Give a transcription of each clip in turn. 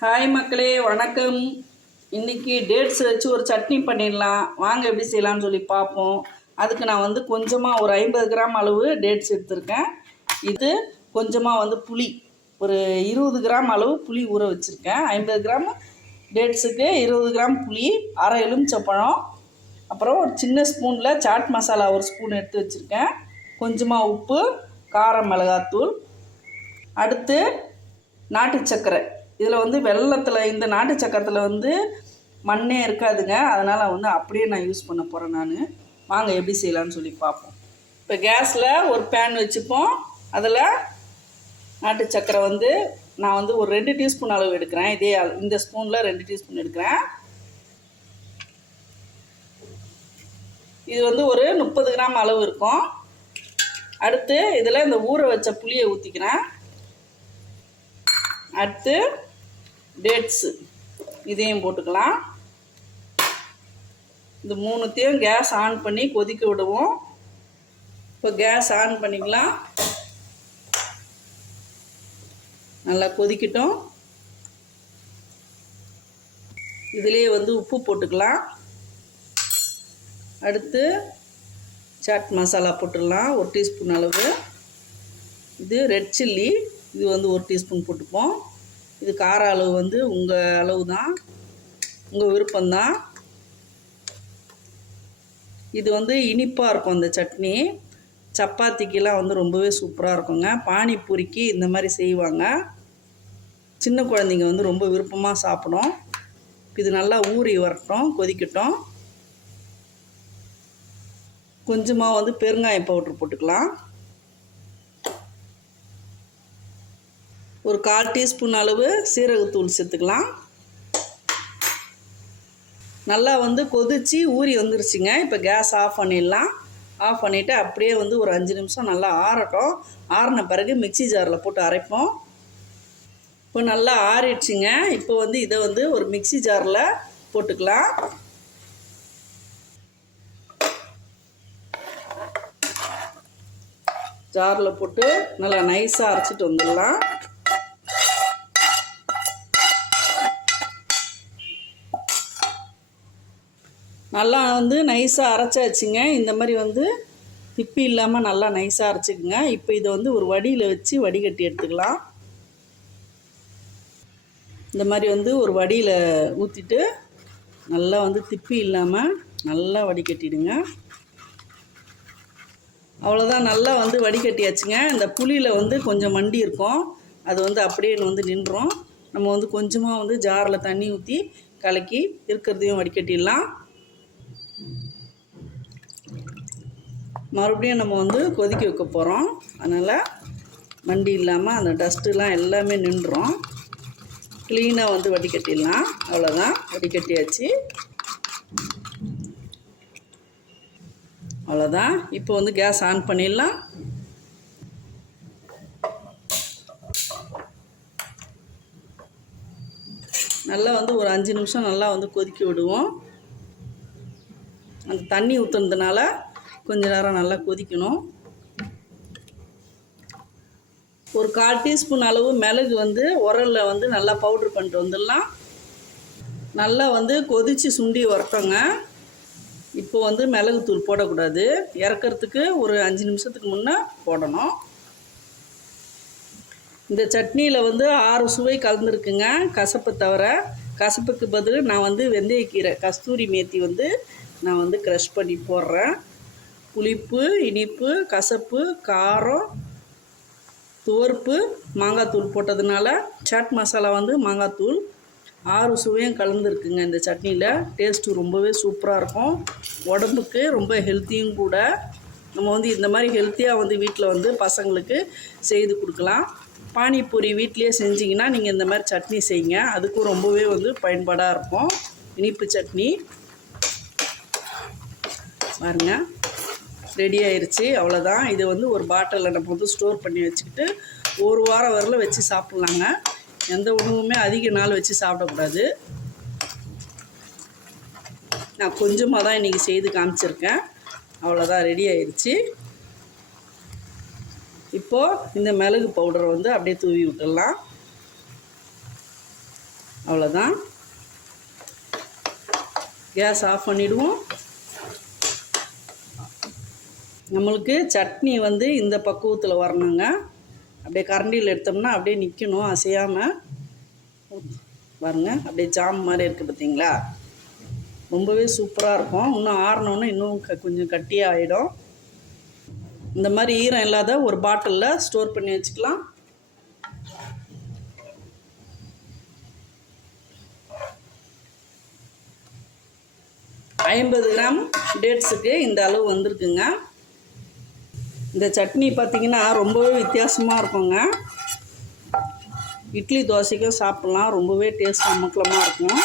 Hi மக்களே, வணக்கம். இன்றைக்கி டேட்ஸ் வச்சு ஒரு சட்னி பண்ணிடலாம். வாங்க எப்படி செய்யலாம்னு சொல்லி பார்ப்போம். அதுக்கு நான் வந்து கொஞ்சமாக ஒரு 50 கிராம் அளவு டேட்ஸ் எடுத்திருக்கேன். இது கொஞ்சமாக வந்து புளி, ஒரு 20 கிராம் அளவு புளி ஊற வச்சுருக்கேன். 50 கிராம் டேட்ஸுக்கு 20 கிராம் புளி, அரை எலுமிச்சப்பழம், அப்புறம் ஒரு சின்ன ஸ்பூனில் சாட் மசாலா ஒரு ஸ்பூன் எடுத்து வச்சுருக்கேன். கொஞ்சமாக உப்பு, காரம், மிளகாத்தூள். அடுத்து நாட்டு சர்க்கரை. இதில் வந்து வெல்லத்தில், இந்த நாட்டு சக்கரத்தில் வந்து மண்ணே இருக்காதுங்க. அதனால் வந்து அப்படியே நான் யூஸ் பண்ண போகிறேன். நான் வாங்க எப்படி செய்யலான்னு சொல்லி பார்ப்போம். இப்போ கேஸில் ஒரு பேன் வச்சுப்போம். அதில் நாட்டு சக்கரை வந்து நான் வந்து ஒரு 2 டீஸ்பூன் அளவு எடுக்கிறேன். இந்த ஸ்பூனில் 2 டீஸ்பூன் எடுக்கிறேன். இது வந்து ஒரு 30 கிராம் அளவு இருக்கும். அடுத்து இதில் இந்த ஊற வச்ச புளியை ஊற்றிக்கிறேன். அடுத்து டேட்ஸு இதையும் போட்டுக்கலாம். இந்த மூணுத்தையும் கேஸ் ஆன் பண்ணி கொதிக்க விடுவோம். இப்போ கேஸ் ஆன் பண்ணிக்கலாம். நல்லா கொதிக்கட்டும். இதுலேயே வந்து உப்பு போட்டுக்கலாம். அடுத்து சாட் மசாலா போட்டுடலாம், ஒரு டீஸ்பூன் அளவு. இது ரெட் சில்லி, இது வந்து ஒரு டீஸ்பூன் போட்டுப்போம். இது கார அளவு வந்து உங்கள் அளவு தான், உங்கள் விருப்பம்தான். இது வந்து இனிப்பாக இருக்கும். இந்த சட்னி சப்பாத்திக்கெலாம் வந்து ரொம்பவே சூப்பராக இருக்குங்க. பானிபூரிக்கு இந்த மாதிரி செய்வாங்க. சின்ன குழந்தைங்க வந்து ரொம்ப விருப்பமாக சாப்பிடும். இது நல்லா ஊறி வரட்டும், கொதிக்கட்டும். கொஞ்சமாக வந்து பெருங்காய பவுட்ரு போட்டுக்கலாம். ஒரு 1/4 டீஸ்பூன் அளவு சீரகத்தூள் சேர்த்துக்கலாம். நல்லா வந்து கொதித்து ஊறி வந்துருச்சுங்க. இப்போ கேஸ் ஆஃப் பண்ணிடலாம். ஆஃப் பண்ணிவிட்டு அப்படியே வந்து ஒரு 5 நிமிஷம் நல்லா ஆறட்டும். ஆறின பிறகு மிக்ஸி ஜாரில் போட்டு அரைப்போம். இப்போ நல்லா ஆறிடுச்சுங்க. இப்போ வந்து இதை வந்து ஒரு மிக்ஸி ஜாரில் போட்டுக்கலாம். ஜாரில் போட்டு நல்லா நைஸாக அரைச்சிட்டு வந்துடலாம். நல்லா வந்து நைஸாக அரைச்சாச்சுங்க. இந்த மாதிரி வந்து திப்பி இல்லாமல் நல்லா நைஸாக அரைச்சிக்குங்க. இப்போ இதை வந்து ஒரு வடியில் வச்சு வடிகட்டி எடுத்துக்கலாம். இந்த மாதிரி வந்து ஒரு வடியில் ஊற்றிட்டு நல்லா வந்து திப்பி இல்லாமல் நல்லா வடிகட்டிடுங்க. அவ்வளோதான், நல்லா வந்து வடிகட்டியாச்சுங்க. இந்த புளியில் வந்து கொஞ்சம் மண்டி இருக்கும், அது வந்து அப்படியே வந்து நின்றோம். நம்ம வந்து கொஞ்சமாக வந்து ஜாரில் தண்ணி ஊற்றி கலக்கி இருக்கிறதையும் வடிகட்டிடலாம். மறுபடியும் நம்ம வந்து கொதிக்க வைக்க போகிறோம். அதனால் மண்டி இல்லாமல் அந்த டஸ்ட்டுலாம் எல்லாமே நின்றோம். க்ளீனாக வந்து வடிகட்டிடலாம். அவ்வளோதான், வடிகட்டியாச்சு. அவ்வளோதான். இப்போ வந்து கேஸ் ஆன் பண்ணிடலாம். நல்லா வந்து ஒரு 5 நிமிஷம் நல்லா வந்து கொதிக்க விடுவோம். அந்த தண்ணி ஊற்றுனதுனால கொஞ்ச நேரம் நல்லா கொதிக்கணும். ஒரு 1/4 டீஸ்பூன் அளவு மிளகு வந்து உரலில் வந்து நல்லா பவுட்ரு பண்ணிட்டு வந்துடலாம். நல்லா வந்து கொதித்து சுண்டி வரட்டோங்க. இப்போ வந்து மிளகுத்தூள் போடக்கூடாது. இறக்கிறதுக்கு ஒரு 5 நிமிஷத்துக்கு முன்னே போடணும். இந்த சட்னியில் வந்து 6 சுவை கலந்துருக்குங்க, கசப்பை தவிர. கசப்புக்கு பதில் நான் வந்து வெந்தயக்கீரை, கஸ்தூரி மேத்தி வந்து நான் வந்து க்ரஷ் பண்ணி போடுறேன். புளிப்பு, இனிப்பு, கசப்பு, காரம், துவர்ப்பு, மாங்காத்தூள் போட்டதுனால சாட் மசாலா வந்து மாங்காத்தூள் 6 சுவையும் கலந்துருக்குங்க இந்த சட்னியில். டேஸ்ட்டு ரொம்பவே சூப்பராக இருக்கும். உடம்புக்கு ரொம்ப ஹெல்த்தியும் கூட. நம்ம வந்து இந்த மாதிரி ஹெல்த்தியாக வந்து வீட்டில் வந்து பசங்களுக்கு செய்து கொடுக்கலாம். பானிபூரி வீட்டிலையே செஞ்சிங்கன்னா நீங்கள் இந்த மாதிரி சட்னி செய்யுங்க, அதுக்கும் ரொம்பவே வந்து பயன்பாடாக இருக்கும். இனிப்பு சட்னி பாருங்க, ரெடி ஆயிடுச்சு. அவ்வளோதான். இது வந்து ஒரு பாட்டிலில் நம்ம வந்து ஸ்டோர் பண்ணி வச்சுக்கிட்டு 1 வாரம் வரல வச்சு சாப்பிட்லாங்க. எந்த உணவுமே அதிக நாள் வச்சு சாப்பிடக்கூடாது. நான் கொஞ்சமாக தான் இன்றைக்கி செய்து காமிச்சிருக்கேன். அவ்வளோதான், ரெடி ஆயிடுச்சு. இப்போது இந்த மிளகு பவுடரை வந்து அப்படியே தூவி விட்டுடலாம். அவ்வளோதான். கேஸ் ஆஃப் பண்ணிவிடுவோம். நம்மளுக்கு சட்னி வந்து இந்த பக்குவத்தில் வரணுங்க. அப்படியே கரண்டியில் எடுத்தோம்னா அப்படியே நிற்கணும் அசையாமல். பாருங்க அப்படியே ஜாம் மாதிரி இருக்குது பார்த்தீங்களா? ரொம்பவே சூப்பராக இருக்கும். இன்னும் ஆறினோன்னு இன்னும் கொஞ்சம் கட்டியாக ஆகிடும். இந்த மாதிரி ஈரம் இல்லாத ஒரு பாட்டிலில் ஸ்டோர் பண்ணி வச்சுக்கலாம். ஐம்பது கிராம் டேட்ஸுக்கு இந்த அளவு வந்திருக்குங்க. இந்த சட்னி பார்த்திங்கன்னா ரொம்பவே வித்தியாசமாக இருக்குங்க. இட்லி தோசைக்கும் சாப்பிட்லாம். ரொம்பவே டேஸ்ட் அமக்கலமாக இருக்கும்.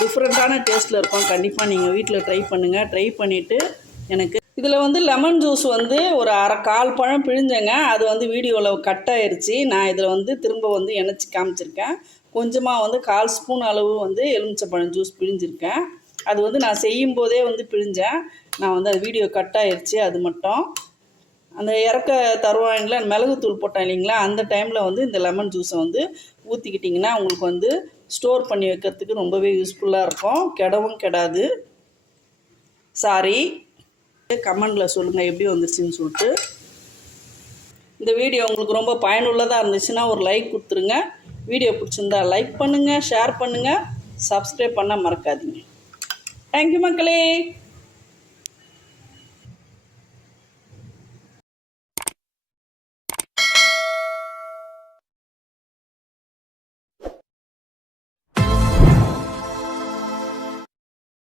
டிஃப்ரெண்ட்டான டேஸ்ட்டில் இருக்கும். கண்டிப்பாக நீங்கள் வீட்டில் ட்ரை பண்ணுங்கள். ட்ரை பண்ணிவிட்டு எனக்கு இதில் வந்து லெமன் ஜூஸ் வந்து ஒரு கால் பழம் பிழிஞ்சேங்க. அது வந்து வீடியோவில் கட் ஆயிடுச்சு. நான் இதில் வந்து திரும்ப வந்து எண்ணெய்ச்சி காமிச்சிருக்கேன். கொஞ்சமாக வந்து 1/4 ஸ்பூன் அளவு வந்து எலுமிச்சப்பழம் ஜூஸ் பிழிஞ்சிருக்கேன். அது வந்து நான் செய்யும் போதே வந்து பிழிஞ்சேன். நான் வந்து அது வீடியோ கட் ஆயிடுச்சு. அது மட்டும் அந்த இறக்க தருவாயில் மிளகுத்தூள் போட்டேன் இல்லைங்களா, அந்த டைமில் வந்து இந்த லெமன் ஜூஸை வந்து ஊற்றிக்கிட்டிங்கன்னா உங்களுக்கு வந்து ஸ்டோர் பண்ணி வைக்கிறதுக்கு ரொம்பவே யூஸ்ஃபுல்லாக இருக்கும். கெடவும் கெடாது. சாரி, கமெண்டில் சொல்லுங்கள் எப்படி வந்துச்சுன்னு சொல்லிட்டு. இந்த வீடியோ உங்களுக்கு ரொம்ப பயனுள்ளதாக இருந்துச்சுன்னா ஒரு லைக் கொடுத்துருங்க. வீடியோ பிடிச்சிருந்தா லைக் பண்ணுங்கள், ஷேர் பண்ணுங்கள், சப்ஸ்கிரைப் பண்ண மறக்காதீங்க. தேங்க்யூ மக்களே.